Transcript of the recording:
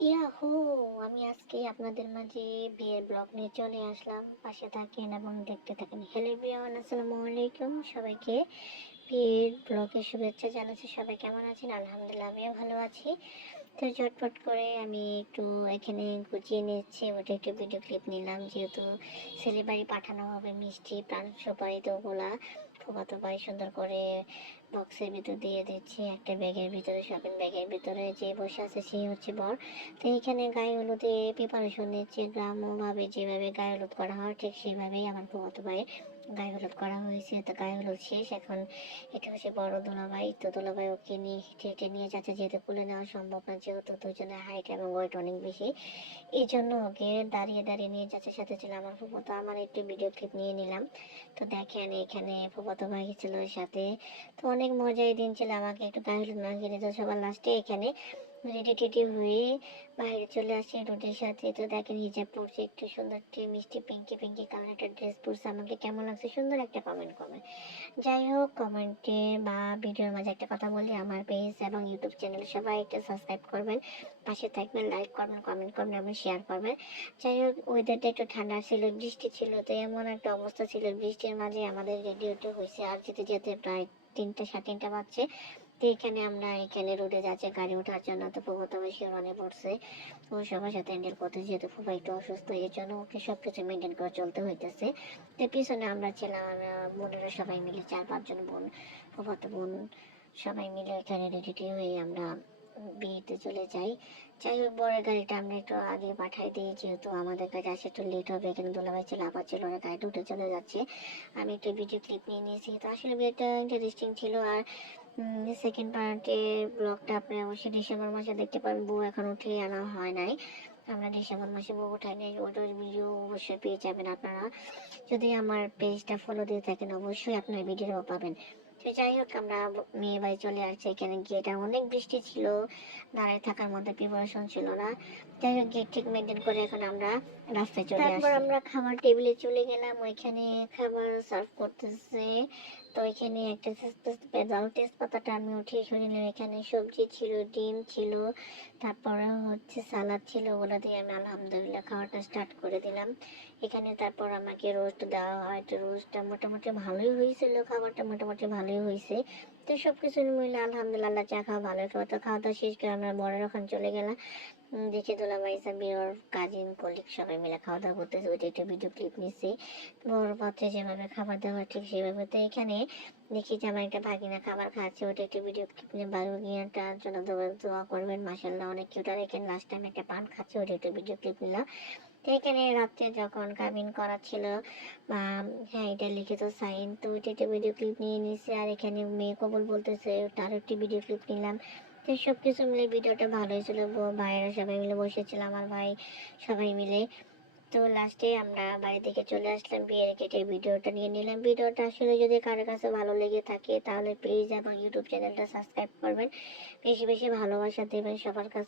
Yahoo আমি আজকে আপনাদের মাঝে বিয়ের ব্লগ নিয়ে চলে আসলাম। পাশে থাকেন এবং দেখতে থাকেন। হ্যালো বিয়ান আসসালামু আলাইকুম। সবাইকে বিয়ের ব্লগের শুভেচ্ছা জানাচ্ছি। সবাই কেমন আছেন? আলহামদুলিল্লাহ, আমিও ভালো আছি। তো ঝটপট করে আমি একটু এখানে গুছিয়ে নিচ্ছি। ওটা একটু ভিডিও ক্লিপ নিলাম। যেহেতু ছেলে বাড়ি পাঠানো হবে, মিষ্টি, প্রাণ সুপারি তো ওগুলা ফুফাতো ভাই সুন্দর করে বক্সের ভিতর দিয়ে দিচ্ছি, একটা ব্যাগের ভিতরে শপিং ব্যাগের ভিতরে, যে বসে আছে সেই হচ্ছে বর। তো এখানে গায়ে হলুদে প্রিপারেশন নিচ্ছে, গ্রাম্যভাবে যেভাবে গায়ে হলুদ করা হয়, ঠিক সেভাবেই আমার ফুফাতো ভাইয়ের গায়ে হলুদ করা হয়েছে, তো গায়ে হলুদ শেষ। এখন এটা হচ্ছে বড় দোলাভাই, তো দোলাভাই ওকে নিয়ে হেঁটে নিয়ে যাচ্ছে, যেহেতু খুলে নেওয়া সম্ভব না, যেহেতু দুজনের হাইট এবং ওয়েট অনেক বেশি এই জন্য ওকে দাঁড়িয়ে দাঁড়িয়ে নিয়ে যাচ্ছে। সাথে ছিল আমার ফুফাতো আমার একটু ভিডিও ক্লিপ নিয়ে নিলাম। তো দেখেন এখানে ফুফাতো ভাই ছিল সাথে। তো অনেক মজাই দিন ছিল আমাকে, একটু গায়ে হলুদ মাখিয়ে দিত সবার লাস্টে এখানে রেডি টেডি হয়ে বাইরে চলে আসে রোদের সাথে। তো দেখেন হিজাব পরছে একটু সুন্দর মিষ্টি পিঙ্কি পিঙ্কি কালার একটা ড্রেস পরছে। আমাকে কেমন লাগছে? সুন্দর একটা কমেন্ট করবেন। যাই হোক কমেন্টে বা ভিডিওর মাঝে একটা কথা বলি, আমার পেজ এবং ইউটিউব চ্যানেল সবাই একটু সাবস্ক্রাইব করবেন। পাশে থাকবেন লাইক করবেন কমেন্ট করবেন এবং শেয়ার করবেন। যাই হোক ওয়েদারটা একটু ঠান্ডা ছিল, বৃষ্টি ছিল, তো এমন একটা অবস্থা ছিল। বৃষ্টির মাঝে আমাদের রেডিওটা হয়েছে আর যেতে যেতে প্রায় তিনটা, সাড়ে তিনটা বাজছে। তো এখানে আমরা এখানে রোডে যাচ্ছে, গাড়ি ওঠার জন্য তো ফুফাতো ভাই শিরনে পড়ছে ও সবার সাথে হ্যান্ডেল করতে যেহেতু ফুফা একটু অসুস্থ, এর জন্য ওকে সব কিছু মেনটেন করে চলতে হইতেছে। তো পিছনে আমরা ছিলাম, আমরা বোনেরা সবাই মিলে চার পাঁচজন বোন ফুফাতো বোন, সবাই মিলে এখানে রেডি হয়ে আমরা বিয়েতে চলে যাই। যাই হোক বড় গাড়িটা আমরা একটু আগে পাঠাই দিই, যেহেতু আমাদের কাছে আসে একটু লেট হবে, এখানে দোলাভাই ছিল আবার ছিল, ওরা গাড়িটা উঠে চলে যাচ্ছে। আমি একটু ভিডিও ক্লিপ নিয়ে নিয়েছি, তো আসলে বিয়েটা ইন্টারেস্টিং ছিল, আর সেকেন্ড পার্টের ব্লগটা আপনি অবশ্যই ডিসেম্বর মাসে দেখতে পারেন। বউ এখন উঠে আনা হয় নাই। আমরা ডিসেম্বর মাসে বউ উঠাই নাই। ওটার ভিডিও অবশ্যই পেয়ে যাবেন আপনারা। যদি আমার পেজটা ফলো দিয়ে থাকেন অবশ্যই আপনার ভিডিও পাবেন। তো যাই হোক আমরা মেয়ে বাড়ি চলে আসছি। এখানে গেটটা অনেক বৃষ্টি ছিল। দাঁড়ায় থাকার মধ্যে প্রিপারেশন ছিল না। যাই হোক গেট ঠিক মেনটেন করে এখন আমরা রাস্তায় চলে তারপর আমরা খাবার টেবিলে চলে গেলাম। ওইখানে খাবার সার্ভ করতেছে। তো এখানে একটা পেঁদাল তেজপাতাটা আমি উঠিয়ে শুনিলাম এখানে সবজি ছিল, ডিম ছিল, তারপরে হচ্ছে সালাদ ছিল ওগুলো দিয়ে আমি আলহামদুলিল্লাহ খাওয়াটা স্টার্ট করে দিলাম। এখানে তারপর আমাকে রোস্ট দেওয়া হয়। তো রোস্টটা মোটামুটি ভালোই হয়েছিল, খাবারটা মোটামুটি ভালোই হয়েছে। তো সব কিছু মিলে আলহামদুলিল্লাহ চা খাওয়া ভালো খাওয়া তো খাওয়া দাওয়া শেষ করে আমরা বড়ের ওখানে চলে গেলাম। দেখে দোলা মাইসা বিয়র কাজিন কলিগ সবাই মিলে খাওয়া দাওয়া করতেছে। ওইটা একটু ভিডিও ক্লিপ নিচ্ছি বড় পাত্রে যেভাবে খাবার দেওয়া হয় ঠিক সেভাবে। তো এখানে দেখি যে আমার একটা ভাগিনা খাবার খাচ্ছে, ওটা একটু ভিডিও ক্লিপ নিয়ে জন্য দোয়া করবেন। মাসাল্লাহ অনেক কিউট এখানে লাস্ট টাইম একটা পান খাচ্ছে, ওটা একটু ভিডিও ক্লিপ নিলাম। তো এখানে রাত্রে যখন কামিন করা ছিল হ্যাঁ এটা লিখিত সাইন তো ওইটা একটা ভিডিও ক্লিপ নিয়ে নিয়েছি আর এখানে মেয়ে কবল বলতেছে তার একটি ভিডিও ক্লিপ নিলাম। তো সব কিছু মিলে ভিডিওটা ভালো হয়েছিল ব- ভাইয়েরা সবাই মিলে বসেছিল আমার ভাই সবাই মিলে। তো লাস্টে আমরা বাড়ি থেকে চলে আসলাম বিয়ের কেটে ভিডিওটা নিয়ে নিলাম। ভিডিওটা আসলে যদি কারও কাছে ভালো লেগে থাকে তাহলে প্লিজ এবং ইউটিউব চ্যানেলটা সাবস্ক্রাইব করবেন। বেশি বেশি ভালোবাসা দেবেন সবার কাছে